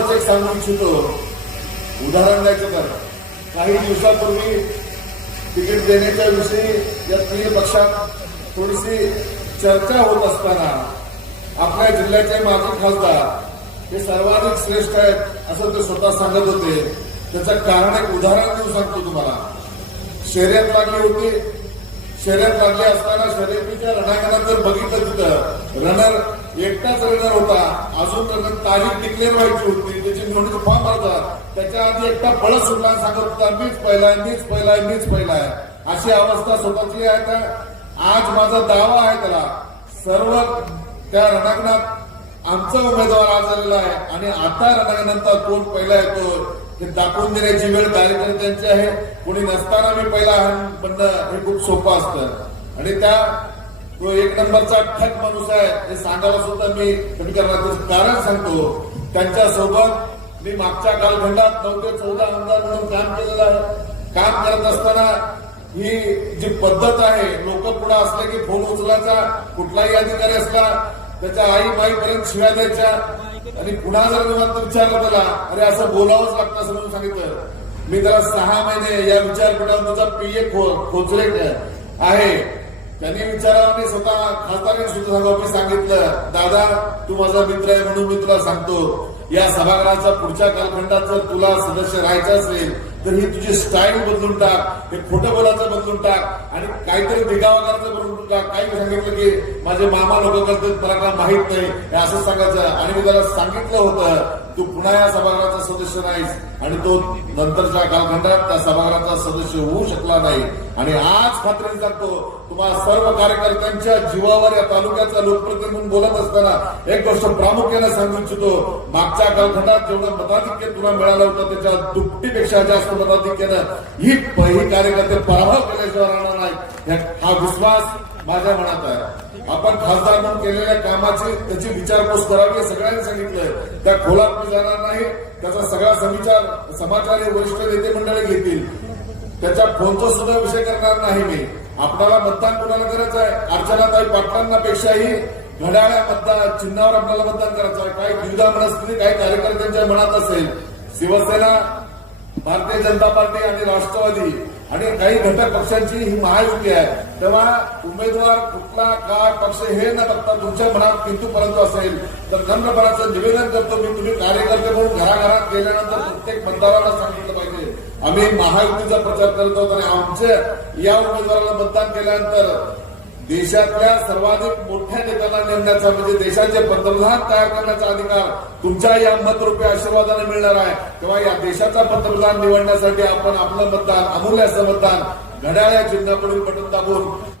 एक सांगू इच्छितो उदाहरण द्यायचं तर काही दिवसापूर्वी तिकीट देण्याच्या विषयी या तीन पक्षात थोडीशी चर्चा होत असताना आपल्या जिल्ह्याचे माजी खासदार हे सर्वाधिक श्रेष्ठ आहेत असं ते स्वतः सांगत होते त्याचं कारण एक उदाहरण देऊ सांगतो तुम्हाला शर्यत लागली होती शर्यत लागली असताना शर्यतीच्या रणांगणात जर बघितलं तिथं रनर एकटाच रडणार होता अजून त्यांना तारीख डिक्लेअर व्हायची होती त्याची निवडणूक फॉर्म भरतात त्याच्या आधी एकटा बळच सुद्धा सांगत होता मीच पहिलाय मीच पहिलाय मीच पहिलाय अशी अवस्था स्वतःची आहे तर आज माझा दावा आहे त्याला सर्व त्या रणांगणात आमचा उमेदवार आज आलेला आहे आणि आता रणांगणानंतर कोण पहिला येतो हे दाखवून देण्याची वेळ कार्यकर्त्यांची आहे कोणी नसताना मी पहिला बंद हे खूप सोपं असतं आणि त्या तो एक नंबरचा ठक माणूस आहे हे सांगायला सुद्धा मी कमी कारण सांगतो त्यांच्यासोबत मी मागच्या कालखंडात नऊ ते चौदा आमदार म्हणून काम केलेलं आहे काम करत असताना ही जी पद्धत आहे लोक पुढे असले की फोन उचलायचा कुठलाही अधिकारी असला त्याच्या आई माईपर्यंत शिव्या द्यायच्या आणि पुन्हा जर निवांत विचारलं त्याला अरे असं बोलावंच लागतं असं म्हणून सांगितलं मी त्याला सहा महिने या विचारपीठावर माझा पीए खो खोचरे आहे त्यांनी मी स्वतः खासदारांनी सुद्धा सांगितलं दादा तू माझा मित्र आहे म्हणून मी तुला सांगतो या सभागृहाचा पुढच्या कालखंडात जर तुला सदस्य राहायचं असेल तर ही तुझी स्टाईल बदलून टाक हे खोटं बोलायचं बदलून टाक आणि काहीतरी दिगावा बदलून टाक काही सांगितलं की माझे मामा लोक करतात मला काय नाही हे असं सांगायचं आणि मी त्याला सांगितलं होतं तू पुन्हा या सभागृहाचा सदस्य नाहीस आणि तो नंतरच्या कालखंडात त्या सभागृहाचा सदस्य होऊ शकला नाही आणि आज खात्री सांगतो तुम्हा सर्व कार्यकर्त्यांच्या जीवावर या तालुक्याचा लोकप्रतिनिधी बोलत असताना एक गोष्ट प्रामुख्याने सांगू इच्छितो मागच्या मागच्या कालखंडात जेवढं मताधिक्य तुला मिळालं होतं त्याच्या दुपटीपेक्षा जास्त मताधिक्यानं ही पहिली कार्यकर्ते पराभव केल्याशिवाय राहणार नाही हा विश्वास माझ्या मनात आहे आपण खासदार म्हणून केलेल्या कामाची त्याची विचारपूस करावी सगळ्यांनी सांगितलंय त्या खोलात मी जाणार नाही त्याचा सगळा सविचार समाचार वरिष्ठ नेते मंडळी घेतील त्याच्या फोनचा सुद्धा विषय करणार नाही मी आपल्याला मतदान कुणाला करायचं आहे अर्चनाताई पाटलांना पेक्षाही घड्याळ्या चिन्हावर आपल्याला मतदान करायचं आहे काही दुविधा मनस्थिती काही कार्यकर्त्यांच्या मनात असेल शिवसेना भारतीय जनता पार्टी आणि राष्ट्रवादी आणि काही घटक पक्षांची ही महायुती आहे तेव्हा उमेदवार कुठला काय पक्ष हे न बघता तुमच्या मनात किंतू परंतु असेल तर नम्रपणाचं निवेदन करतो मी तुम्ही कार्यकर्ते म्हणून घराघरात गेल्यानंतर प्रत्येक मतदाराला सांगितलं पाहिजे आम्ही महायुतीचा प्रचार करत आहोत आणि आमच्या या उमेदवाराला मतदान केल्यानंतर देशातल्या सर्वाधिक मोठ्या नेत्याला नेमण्याचा म्हणजे देशाचे पंतप्रधान तयार करण्याचा अधिकार तुमच्या या मतरूपी आशीर्वादाने मिळणार आहे तेव्हा या देशाचा पंतप्रधान निवडण्यासाठी आपण आपलं मतदान अमूल्य असं मतदान घड्याळ्या चिन्हाकडून बटन दाबून